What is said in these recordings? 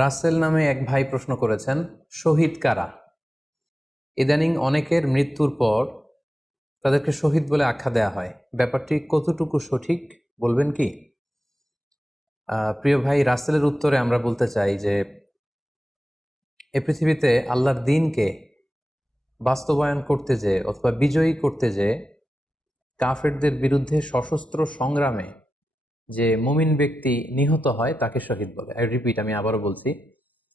রাসেল নামে এক ভাই প্রশ্ন করেছেন, শহীদ কারা? ইদানিং অনেকের মৃত্যুর পর তাদেরকে শহীদ বলে আখ্যা দেয়া হয়। ব্যাপারটি কতটুকু সঠিক বলবেন কি? প্রিয় ভাই, রাসেলের উত্তরে আমরা বলতে চাই যে এ পৃথিবীতে আল্লাহর দ্বীনকে বাস্তবায়ন করতে যে অথবা বিজয়ী করতে যে কাফেরদের বিরুদ্ধে সশস্ত্র সংগ্রামে যে মুমিন ব্যক্তি নিহত হয় তাকে শহীদ বলে। আই রিপিট, আমি আবারও বলছি,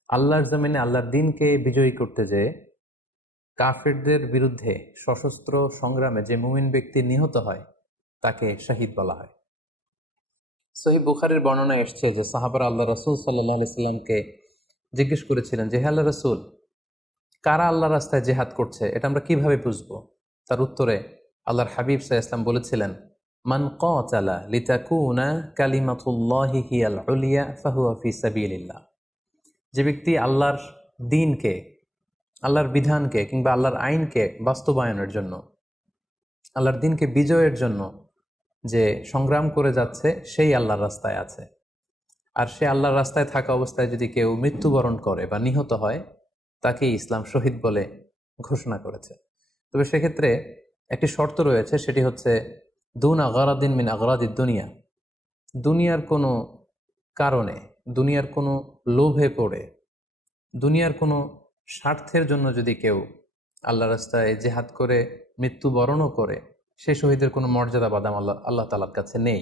আল্লাহর জমিনে আল্লাহর দ্বীনকে বিজয়ী করতে যে কাফেরদের বিরুদ্ধে সশস্ত্র সংগ্রামে যে মুমিন ব্যক্তি নিহত হয় তাকে শহীদ বলা হয়। সহিহ বুখারীর বর্ণনা এসছে যে সাহাবারা আল্লাহ রাসূল সাল্লাল্লাহু আলাইহি সাল্লামকে জিজ্ঞেস করেছিলেন যে, হে আল্লাহ রাসূল, কারা আল্লাহ রাস্তায় জেহাদ করছে এটা আমরা কিভাবে বুঝবো? তার উত্তরে আল্লাহর হাবিব সাল্লাল্লাহু আলাইহি সাল্লাম বলেছিলেন, মান কাতালা লিতাকুনা কালিমাতুল্লাহি হিয়াল উলিয়া ফাহুয়া ফি সাবিলিল্লাহ। যে ব্যক্তি আল্লাহর দ্বীনকে, আল্লাহর বিধানকে কিংবা আল্লাহর আইনকে বাস্তবায়নের জন্য, আল্লাহর দ্বীনকে বিজয়ের জন্য যে সংগ্রাম করে যাচ্ছে সেই আল্লাহর রাস্তায় আছে। আর সে আল্লাহর রাস্তায় থাকা অবস্থায় যদি কেউ মৃত্যুবরণ করে বা নিহত হয় তাকেই ইসলাম শহীদ বলে ঘোষণা করেছে। তবে সেক্ষেত্রে একটি শর্ত রয়েছে, সেটি হচ্ছে দুন আগারাদিন মিন আগারাদিদ দুনিয়া। দুনিয়ার কোনো কারণে, দুনিয়ার কোনো লোভে পড়ে, দুনিয়ার কোনো স্বার্থের জন্য যদি কেউ আল্লাহ রাস্তায় জেহাদ করে মৃত্যুবরণও করে, সে শহীদের কোনো মর্যাদা বাদাম আল্লাহ তাআলার কাছে নেই।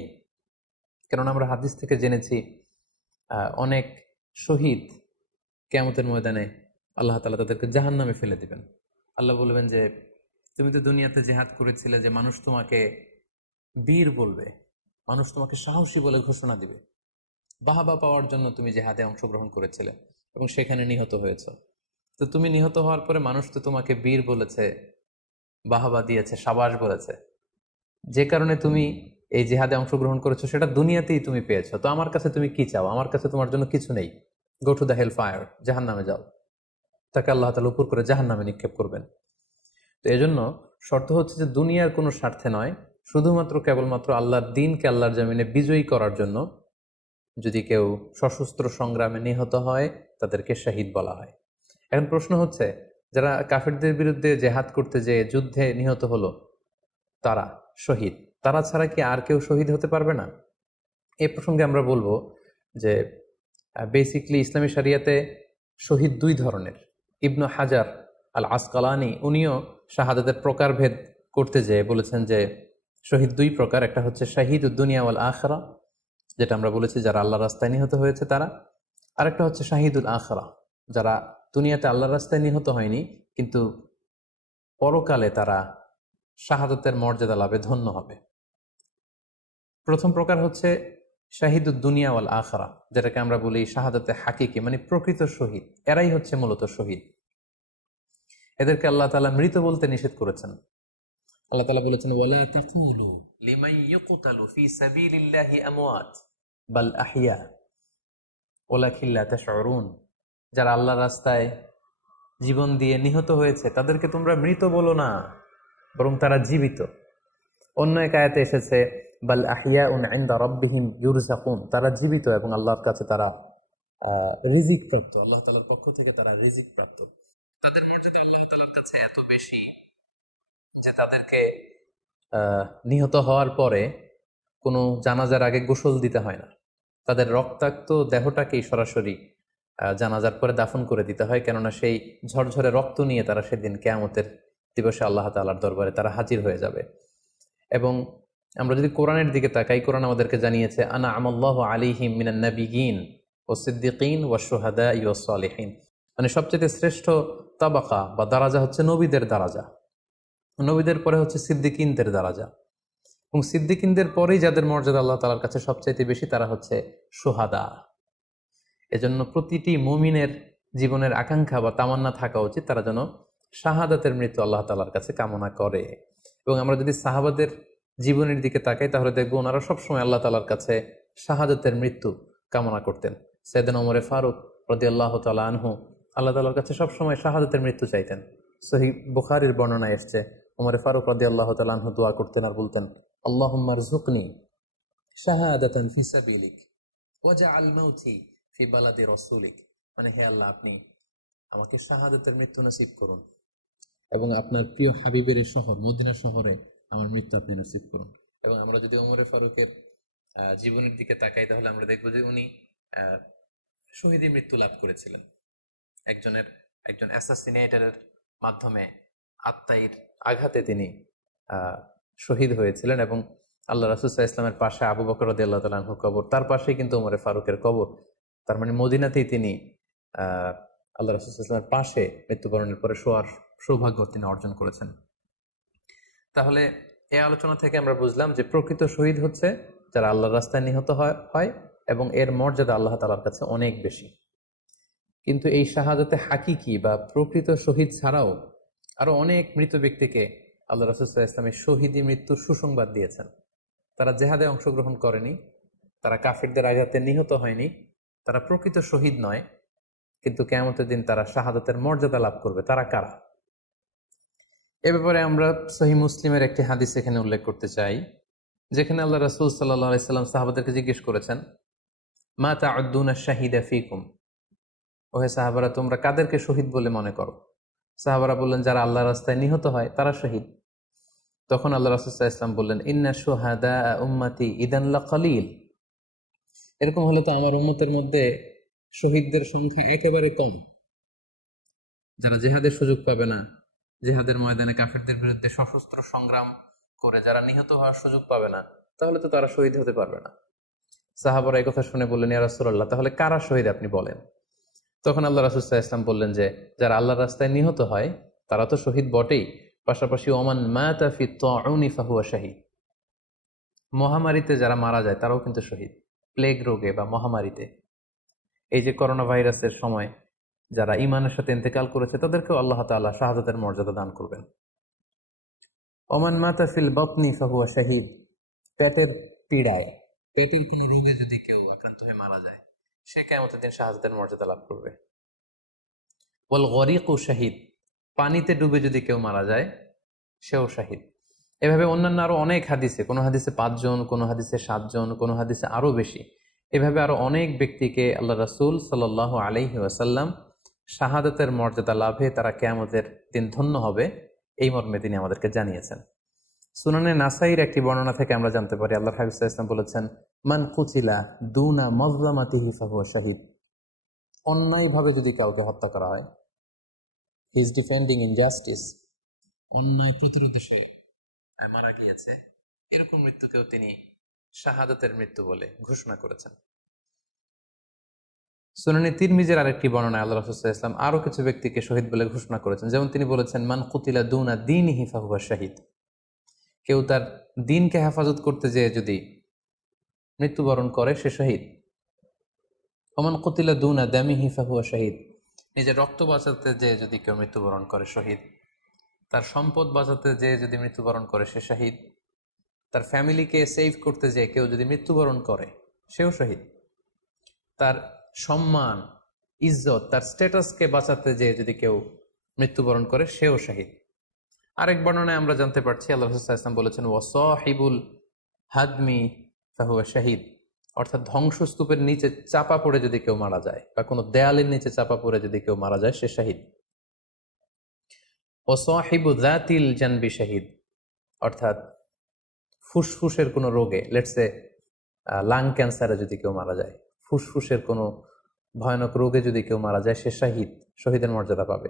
কারণ আমরা হাদিস থেকে জেনেছি অনেক শহীদ কিয়ামতের ময়দানে আল্লাহ তাআলা তাদেরকে জাহান্নামে ফেলে দিবেন। আল্লাহ বলবেন যে, তুমি তো দুনিয়াতে জেহাদ করেছিলে যে মানুষ তোমাকে বীর বলবে, মানুষ তোমাকে সাহসী বলে ঘোষণা দিবে, বাহাবা পাওয়ার জন্য তুমি জেহাদে অংশগ্রহণ করেছিলে এবং সেখানে নিহত হয়েছ। তো তুমি নিহত হওয়ার পরে মানুষ তো তোমাকে বীর বলেছে, বাহাবা দিয়েছে, সাবাস বলেছে, যে কারণে তুমি এই জেহাদে অংশগ্রহণ করেছো সেটা দুনিয়াতেই তুমি পেয়েছো। তো আমার কাছে তুমি কি চাও? আমার কাছে তোমার জন্য কিছু নেই। Go to the hell fire, জাহান নামে যাও। তাকে আল্লাহ তাআলা উপর করে জাহান নামে নিক্ষেপ করবেন। তো এজন্য শর্ত হচ্ছে যে দুনিয়ার কোনো স্বার্থে নয়, শুধুমাত্র কেবলমাত্র আল্লাহর দ্বীনকে আল্লাহর জমিনে বিজয়ী করার জন্য যদি কেউ সশস্ত্র সংগ্রামে নিহত হয় তাদেরকে শহীদ বলা হয়। এখন প্রশ্ন হচ্ছে, যারা কাফেরদের বিরুদ্ধে জেহাদ করতে যেয়ে যুদ্ধে নিহত হলো তারা শহীদ, তারা ছাড়া কি আর কেউ শহীদ হতে পারবে না? এই প্রসঙ্গে আমরা বলবো যে বেসিকলি ইসলামী শরিয়াতে শহীদ দুই ধরনের। ইবনু হাজার আল আসকালানি উনিও শাহাদাতের প্রকারভেদ করতে যেয়ে বলেছেন যে শহীদ দুই প্রকার। একটা হচ্ছে শাহিদ উদ্দুনিয়া ওয়াল আখরা, যেটা আমরা বলেছি যারা আল্লাহর রাস্তায় নিহত হয়েছে তারা। আরেকটা হচ্ছে শাহিদুল আখরা, যারা দুনিয়াতে আল্লাহর রাস্তায় নিহত হয়নি কিন্তু পরকালে তারা শাহাদাতের মর্যাদা লাভে ধন্য হবে। প্রথম প্রকার হচ্ছে শাহিদুদ দুনিয়া ওয়াল আখরা, যেটাকে আমরা বলি শাহাদাতে হাকিকি, মানে প্রকৃত শহীদ। এরাই হচ্ছে মূলত শহীদ। এদেরকে আল্লাহ তাআলা মৃত বলতে নিষেধ করেছেন। আল্লাহ তাআলা বলেছেন, ওয়ালা তাকুলু লিমান ইউকতালু ফি সাবিলিল্লাহি আমওয়াত বাল আহইয়া ওয়ালাকিন লা তাশউরুন। যারা আল্লাহর রাস্তায় জীবন দিয়ে নিহত হয়েছে তাদেরকে তোমরা মৃত বলো না, বরং তারা জীবিত। অন্য এক আয়াতে এসেছে, বাল আহিয়াউন ইনদা রাব্বিহিম ইউরযাকুন, তারা জীবিত এবং আল্লাহর কাছে তারা রিজিক প্রাপ্ত, আল্লাহ তাআলার পক্ষ থেকে তারা রিজিক প্রাপ্ত। তাদের মর্যাদা আল্লাহ তাআলার কাছে এত বেশি যে তাদেরকে নিহত হওয়ার পরে কোনো জানাজার আগে গোসল দিতে হয় না। তাদের রক্তাক্ত দেহটাকেই সরাসরি জানাজার পরে দাফন করে দিতে হয়, কেননা সেই ঝরঝরে রক্ত নিয়ে তারা সেদিন কিয়ামতের দিবসে আল্লাহ তাআলার দরবারে তারা হাজির হয়ে যাবে। এবং আমরা যদি কোরআনের দিকে তাকাই, কোরআন আমাদেরকে জানিয়েছে, আনা আমাল্লাহু আলাইহিম মিনান নাবিয়িন ওয়াস সিদ্দিকিন ওয়াশ শুহাদা ওয়াস সালিহিন, মানে সবচেয়ে শ্রেষ্ঠ তাবাকা বা দারাজা হচ্ছে নবীদের দারাজা, নবীদের পরে হচ্ছে সিদ্দিকিনদের দারাজা, এবং সিদ্দিকিনদের পরেই যাদের মর্যাদা আল্লাহ তাআলার কাছে সবচাইতে বেশি তারা হচ্ছে শুহাদা। এজন্য প্রতিটি মুমিনের জীবনের আকাঙ্ক্ষা বা তামান্না থাকা উচিত তারা যেন শাহাদাতের মৃত্যু আল্লাহ তাআলার কাছে কামনা করে। এবং আমরা যদি সাহাবাদের জীবনের দিকে তাকাই তাহলে দেখবো ওনারা সবসময় আল্লাহ তাআলার কাছে শাহাদাতের মৃত্যু কামনা করতেন। সাইয়েদনা ওমর ফারুক রাদিয়াল্লাহু তাআলা আনহু আল্লাহ তাআলার কাছে সবসময় শাহাদাতের মৃত্যু চাইতেন। সহিহ বুখারীর বর্ণনায় এসেছে, ওমর ফারুক রাদিয়াল্লাহু তাআলা আনহু দোয়া করতেন আর বলতেন, আল্লাহুম্মা রযুকনি শাহাদাতান ফি সাবিলিক ওয়াজআল মাউতি ফি বালাদি রাসূলিক। মানে হে আল্লাহ, আপনি আমাকে শাহাদাতের মৃত্যু নসিব করুন এবং আপনার প্রিয় হাবিবের এই শহর মদিনা শহরে আমার মৃত্যু আপনি নসিব করুন। এবং আমরা যদি ওমরে ফারুকের জীবনের দিকে তাকাই, তাহলে আমরা দেখবো যে উনি আহ, শহীদী মৃত্যু লাভ করেছিলেন। একজন অ্যাসাসিনেটরের মাধ্যমে আত্মাইর আঘাতে তিনি আহ, শহীদ হয়েছিলেন। এবং আল্লাহ রাসূল সাল্লাল্লাহু আলাইহি ইসলামের পাশে আবু বকর রাদিয়াল্লাহু তাআলা আনহু কবর, তার পাশেই কিন্তু ওমরে ফারুকের কবর। তার মানে মদিনাতেই তিনি আহ আল্লাহ রাসূল সাল্লাল্লাহু আলাইহি ইসলামের পাশে মৃত্যুবরণের পরে শোয়ার সৌভাগ্য তিনি অর্জন করেছেন। তাহলে এই আলোচনা থেকে আমরা বুঝলাম যে প্রকৃত শহীদ হচ্ছে যারা আল্লাহর রাস্তায় নিহত হয় এবং এর মর্যাদা আল্লাহ তাআলার কাছে অনেক বেশি। কিন্তু এই শাহাদাতে হাকিকি বা প্রকৃত শহীদ ছাড়াও আরো অনেক মৃত ব্যক্তিকে আল্লাহ রাসূল সাল্লাল্লাহু আলাইহি ওয়াসাল্লাম শহীদী মৃত্যুর সুসংবাদ দিয়েছেন। তারা জেহাদে অংশগ্রহণ করেনি, তারা কাফিরদের আঘাতে নিহত হয়নি, তারা প্রকৃত শহীদ নয়, কিন্তু কিয়ামতের দিন তারা শাহাদাতের মর্যাদা লাভ করবে। তারা কারা? এ ব্যাপারে আমরা সহিহ মুসলিমের একটি হাদিস এখানে উল্লেখ করতে চাই, যেখানে আল্লাহ রাসূল সাল্লাল্লাহু আলাইহি সাল্লাম সাহাবাদেরকে জিজ্ঞেস করেছেন, মা তাউদ্দুনা শাহিদা ফিকুম, ওহে সাহাবারা, তোমরা কাদেরকে শহীদ বলে মনে করো? সাহাবারা বললেন, যারা আল্লাহর রাস্তায় নিহত হয় তারা শহীদ। তখন আল্লাহ রাসূল সাল্লাল্লাহু আলাইহি সাল্লাম বললেন, ইন্না শুহাদা উম্মতি ইদান লাকালিল, এরকম হলে তো আমার উম্মতের মধ্যে শহীদদের সংখ্যা একেবারে কম। যারা জেহাদের সুযোগ পাবে না, জেহাদের ময়দানে কাফেরদের বিরুদ্ধে সশস্ত্র সংগ্রাম করে যারা নিহত হওয়ার সুযোগ পাবে না, তাহলে তো তারা শহীদ হতে পারবে না। সাহাবারা এই কথা শুনে বললেন, ইয়া রাসূলুল্লাহ, তাহলে কারা শহীদ আপনি বলেন। তখন আল্লাহ রাসূল সাল্লাল্লাহু আলাইহি ওয়াসাল্লাম বললেন যে যারা আল্লাহর রাস্তায় নিহত হয় তারা তো শহীদ বটেই, পাশাপাশি ওমান মাতা ফি তাউনি ফাহুয়া শাহীদ, মহামারীতে যারা মারা যায় তারাও কিন্তু শহীদ। প্লেগ রোগে বা মহামারীতে, এই যে করোনা ভাইরাসের সময় যারা ঈমানের সাথে ইন্তেকাল করেছে তাদেরকেও আল্লাহ তাআলা শাহাদাতের মর্যাদা দান করবেন। ওমান মাতা ফিল বাতনি ফাহুয়া শাহীদ, পেটের পীড়ায়, পেটের কোনো রোগে যদি কেউ আক্রান্ত হয়ে মারা যায়, সে কিয়ামতের দিন শাহাদাতের মর্যাদা লাভ করবে। ওয়াল গরিকু শাহীদ, পানিতে ডুবে যদি কেউ মারা যায় সেও শাহীদ। এভাবে অন্যান্য আরো অনেক হাদিসে, কোনো হাদিসে 5 জন, কোনো হাদিসে 7 জন, কোনো হাদিসে আরো বেশি, এভাবে আরো অনেক ব্যক্তিকে আল্লাহ রাসূল সাল্লাল্লাহু আলাইহি ওয়াসাল্লাম শাহাদাতের মর্যাদা লাভে তারা কিয়ামতের দিন ধন্য হবে এই মর্মে তিনি আমাদেরকে জানিয়েছেন। সুনানে নাসাইর একটি বর্ণনা থেকে আমরা জানতে পারি, আল্লাহর হাবিব সাল্লাল্লাহু আলাইহি ওয়াসাল্লাম বলেছেন, মান কুতিলা দুনা মাজলামাতিহি ফাহুয়া শাহীদ, অন্যায়ভাবে যদি কাউকে হত্যা করা হয়, হি ইজ ডিফেন্ডিং ইনজাস্টিস, অন্যায় প্রতিরোধে সে মারা গিয়েছে, এরকম মৃত্যুকেও তিনি শাহাদাতের মৃত্যু বলে ঘোষণা করেছেন। সুনানে তিরমিজির আরেকটি বর্ণনায় আল্লাহ রাসূল সাল্লাল্লাহু আলাইহি ওয়াসাল্লাম আরো কিছু ব্যক্তিকে শহীদ বলে ঘোষণা করেছেন। যেমন তিনি বলেছেন, মান কুতিলা দুনা দীনিহি ফাহুয়া শাহীদ, কেউ তার দিনকে হেফাজত করতে যেয়ে যদি মৃত্যুবরণ করে সে শহীদ। ওমান কুতিলা দুনা দামিহি ফাহুয়া শাহীদ, নিজের রক্ত বাঁচাতে যেয়ে যদি কেউ মৃত্যুবরণ করে শহীদ। তার সম্পদ বাঁচাতে যেয়ে যদি মৃত্যুবরণ করে সে শহীদ। তার ফ্যামিলিকে সেভ করতে যেয়ে কেউ যদি মৃত্যুবরণ করে সেও শহীদ। তার সম্মান, ইজ্জত, তার স্ট্যাটাসকে বাঁচাতে যেয়ে যদি কেউ মৃত্যুবরণ করে সেও শহীদ। আরেক বর্ণনায় আমরা জানতে পারছি, আল্লাহ রাসূল সাল্লাল্লাহু আলাইহি ওয়াসাল্লাম বলেছেন, ওয়াসাহিবুল হাদমি ফাহুয়া শাহীদ, অর্থাৎ ধ্বংসস্তূপের নিচে চাপা পড়ে যদি কেউ মারা যায় বা কোনো দেয়ালের নিচে চাপা পড়ে যদি কেউ মারা যায় সে শহীদ। ওয়াসাহিবু যাতিল জানবি শাহীদ, অর্থাৎ ফুসফুসের কোনো রোগে, লেটসে লাং ক্যান্সারে যদি কেউ মারা যায়, ফুসফুসের কোনো ভয়ানক রোগে যদি কেউ মারা যায় সে শাহীদ, শহীদের মর্যাদা পাবে।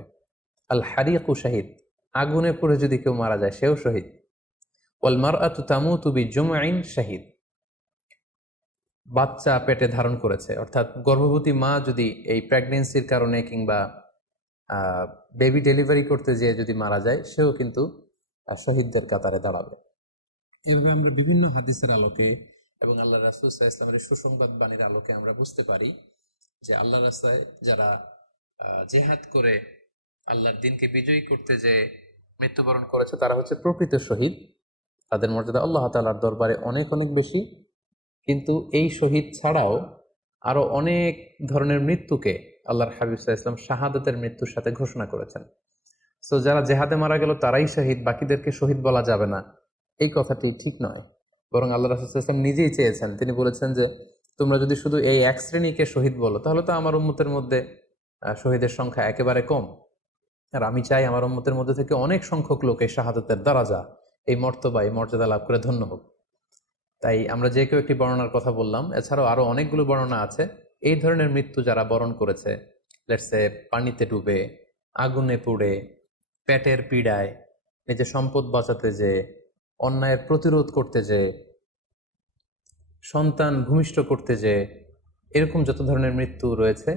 আল হারিকু শাহীদ, আগুনে পুড়ে যদি কেউ মারা যায় সেও শহীদ। ওয়াল মারআতু তামুতু বিজুমঈন শাহীদ, বাচ্চা পেটে ধারণ করেছে, অর্থাৎ গর্ভবতী মা যদি এই প্রেগনেন্সির কারণে কিংবা বেবি ডেলিভারি করতে যেয়ে যদি মারা যায় সেও কিন্তু শহীদদের কাতারে দাঁড়াবে। এভাবে আমরা বিভিন্ন হাদিসের আলোকে এবং আল্লাহ রাসূল সাল্লাল্লাহু আলাইহি ওয়াসাল্লামের সুসংবাদ বাণীর আলোকে আমরা বুঝতে পারি যে আল্লাহর রাস্তায় যারা জিহাদ করে আল্লাহর দ্বীনকে বিজয়ী করতে যে মৃত্যুবরণ করেছে তারা হচ্ছে প্রকৃত শহীদ। তাদের মর্যাদা আল্লাহ তাআলার দরবারে অনেক অনেক বেশি। কিন্তু এই শহীদ ছাড়াও আরো অনেক ধরনের মৃত্যুকে আল্লাহর হাবিব সাল্লাল্লাহু আলাইহি ওয়াসাল্লাম শাহাদাতের মৃত্যুর সাথে ঘোষণা করেছেন। সো যারা জেহাদে মারা গেল তারাই শহীদ, বাকিদেরকে শহীদ বলা যাবে না, এই কথাটি ঠিক নয়। বরং আল্লাহ রাসূল সাল্লাল্লাহু আলাইহি ওয়াসাল্লাম নিজেই চেয়েছেন, তিনি বলেছেন যে তোমরা যদি শুধু এই এক শ্রেণীকে শহীদ বলো তাহলে তো আমার উম্মতের মধ্যে শহীদের সংখ্যা একেবারে কম। আর আমি চাই আমার উম্মতের মধ্যে থেকে অনেক সংখ্যক লোক এই শাহাদাতের দারাজা, এই মর্তবা, এই মর্যাদা লাভ করে ধন্য হোক। তাই আমরা যে কেউ একটি বর্ণনার কথা বললাম, এছাড়াও আরো অনেকগুলো বর্ণনা আছে। এই ধরনের মৃত্যু যারা বরণ করেছে, লেটসে পানিতে ডুবে, আগুনে পুড়ে, পেটের পীড়ায়, নিজের সম্পদ বাঁচাতে যে, অন্যায়ের প্রতিরোধ করতে যে, সন্তান ভূমিষ্ঠ করতে যে, এরকম যত ধরনের মৃত্যু রয়েছে,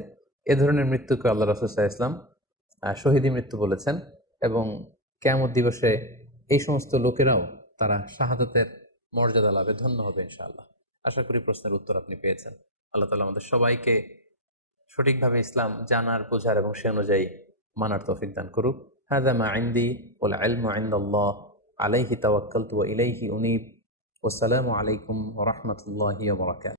এ ধরনের মৃত্যুকে আল্লাহ রাসূল সাল্লাল্লাহু আলাইহি ওয়াসাল্লাম শহীদী মৃত্যু বলেছেন। এবং কিয়ামত দিবসে এই সমস্ত লোকেরাও তারা শাহাদাতের মর্যাদা লাভে ধন্য হবে ইনশাআল্লাহ। আশা করি প্রশ্নের উত্তর আপনি পেয়েছেন। আল্লাহ তাআলা আমাদের সবাইকে সঠিকভাবে ইসলাম জানার, বোঝার এবং সে অনুযায়ী মানার তৌফিক দান করুক। হাযা মা ইনদি ওয়াল ইলমু ইনদাল্লাহ আলাইহি তাওয়াক্কালতু ওয়া ইলাইহি উনীব। ওয়াসসালামু আলাইকুম ওয়া রাহমাতুল্লাহি ওয়া বারাকাতুহু।